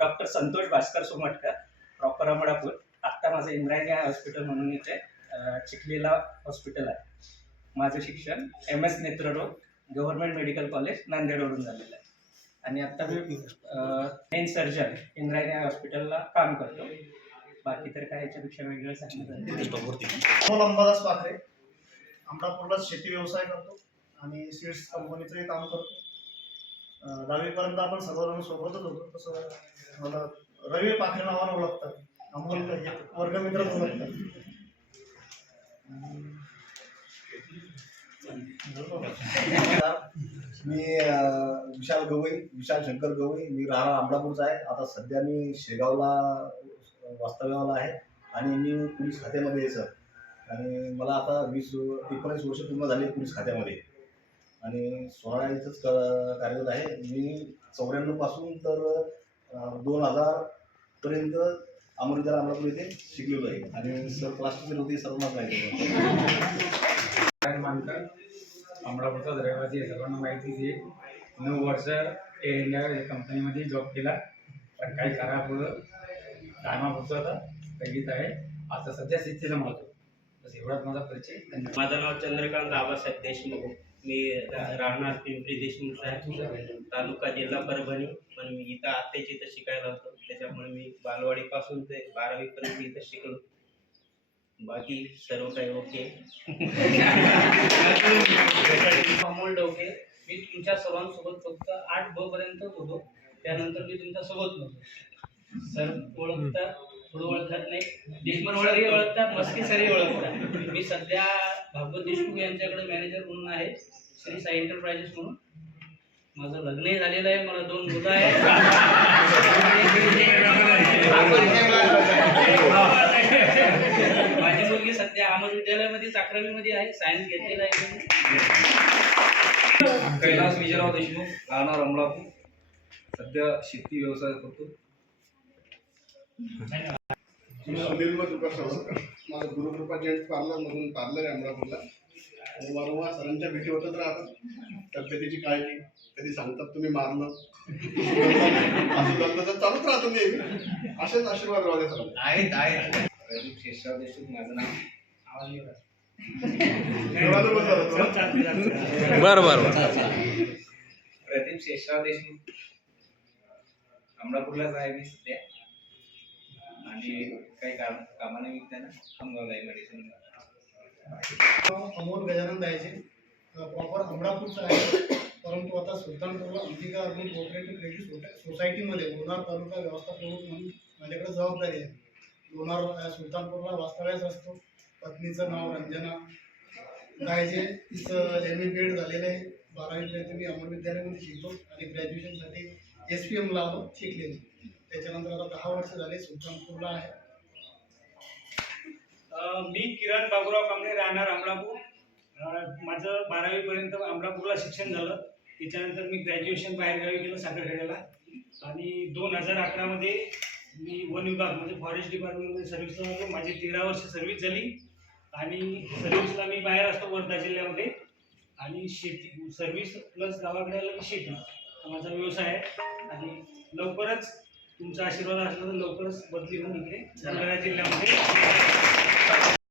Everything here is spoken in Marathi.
डॉक्टर संतोष भास्कर सोमटकर प्रॉपर अमडापूर आत्ता माझं इंद्रायणी हॉस्पिटल म्हणून इथे चिखलीला हॉस्पिटल आहे. माझं शिक्षण एम एस नेत्ररोग गव्हर्नमेंट मेडिकल कॉलेज नांदेडवरून झालेलं आहे. आणि आत्ता मी मेन सर्जन इंद्रायणी हॉस्पिटलला काम करतो. बाकी तर काय याच्यापेक्षा वेगळं सांगितलं अमोल अंबादास पाखरे अमरापूरला शेती व्यवसाय करतो आणि सीड्स कंपनीचंही काम करतो. दहावीपर्यंत आपण सर्वजण सोबतच होतो. तसं मला रवी पाखरे नावानं ओळखतात. अमोल हे वर्गमित्रच ओळखतात. मी विशाल गवई विशाल शंकर गवई. मी राहणार अमरापूरचा आहे. आता सध्या मी शेगावला वास्तव्याला आहे. आणि मी पोलीस खात्यामध्ये आहे सर. आणि मला आता वीस एकोणीस वर्ष पूर्ण झाले पोलीस खात्यामध्ये. आणि सोळा इथंच क- कार्यरत आहे. मी चौऱ्याण्णवपासून तर अं, दोन हजारपर्यंत अमर विद्यालय अमरापूर येथे शिकलेलो आहे. आणि सर क्लास टीचर होते सर्वांनाच माहिती मानकर अमरापूरचाच रहिवासी आहे. सर्वांना माहितीच आहे. नऊ वर्ष एअर इंडिया या कंपनीमध्ये जॉब केला. पण काही काळापुढं टायमापुरतं आता स्थगित आहे. आता सध्या स्थिती सांभाळतो बस एवढाच माझा परिचय. धन्यवाद. माझं नाव चंद्रकांत आबासाहेब देशमुख. मी राहणार पिंपरी देशमुख आहे तालुका जिल्हा परभणी. पण मी इथं आत्याच्या इथं शिकायला होतो. त्याच्यामुळे मी बालवाडीपासून ते बारावीपर्यंत इथं शिकलो. बाकी सर्व काही ओके. अमोल डोके. मी तुमच्या सर्वांसोबत फक्त आठ ब पर्यंत होतो. त्यानंतर मी तुमच्यासोबत नव्हतो. सर ओळखतात थोडं ओळखत नाही. देशमुख ओळखही ओळखतात मस्की सरही ओळखतात. मी सध्या भागवत देशमुख यांच्याकडे मॅनेजर म्हणून आहे श्री साई एंटरप्राइजेस म्हणून. माझं लग्नही झालेलं आहे मला दोन मुलं आहेत. माझी मुलगी सध्या अमर विद्यालयामध्ये अकरावीमध्ये आहे सायन्स घेतलेला आहे. कैलास विजयराव देशमुख राहणार अमरापूर. सध्या शेती व्यवसाय करतो. मी सुनील मधुकर सवरकर माझं गुरुकृपा जेंट्स पार्लर म्हणून पार्लर आहे अमरापूरला. आणि वारंवार सरांच्या भेटी होतच राहतात तब्येतीची काळजी कधी सांगतात तुम्ही मारलं. असं झालं तसं चालूच राहतो नेहमी. असेच आशीर्वाद राहू दे सरांना. आहेत आहेत. प्रदीप शेषराव देशमुख माझं नाव. बरं बरं प्रदीप शेषराव देशमुख. अमरापूरलाच आहे मी सध्या. आणि काही काम कामानिमित्तानं खामगावला आहे मेडिसिन अमोल गजानन द्यायचे प्रॉपर अमरापूरचं आहे. परंतु आता सुलतानपूरला अंबिका अर्बन कोऑपरेटिव्ह क्रेडिट सोसायटीमध्ये लोणार तालुका व्यवस्था म्हणून माझ्याकडे जबाबदारी आहे. लोणार सुलतानपूरला वास्तव्यास असतो. पत्नीचं नाव रंजना. गायजे तिचं एम ए बी एड झालेलं आहे. बारावीपर्यंत मी अमर विद्यालयामध्ये शिकलो आणि ग्रॅज्युएशनसाठी एस पी एमला आलो शिकलेलो. त्याच्यानंतर आता दहा वर्ष झाले सुलतानपूरला आहे. मी किरण बाबुराव कांबळे राहणार अमरापूर. माझं बारावीपर्यंत अमरापूरला शिक्षण झालं. त्याच्यानंतर मी ग्रॅज्युएशन बाहेरगावी केलं साखरखेड्याला. आणि दोन हजार अकरामध्ये मी वन विभाग म्हणजे फॉरेस्ट डिपार्टमेंटमध्ये सर्व्हिसला होतो. माझी तेरा वर्ष सर्व्हिस झाली. आणि सर्व्हिसला मी बाहेर असतो वर्धा जिल्ह्यामध्ये. आणि शेती सर्व्हिस प्लस गावाकडे आलं की शेती माझा व्यवसाय आहे. आणि लवकरच तुमचा आशीर्वाद असला तर लवकरच बदली होऊन इकडे जिल्ह्यामध्ये.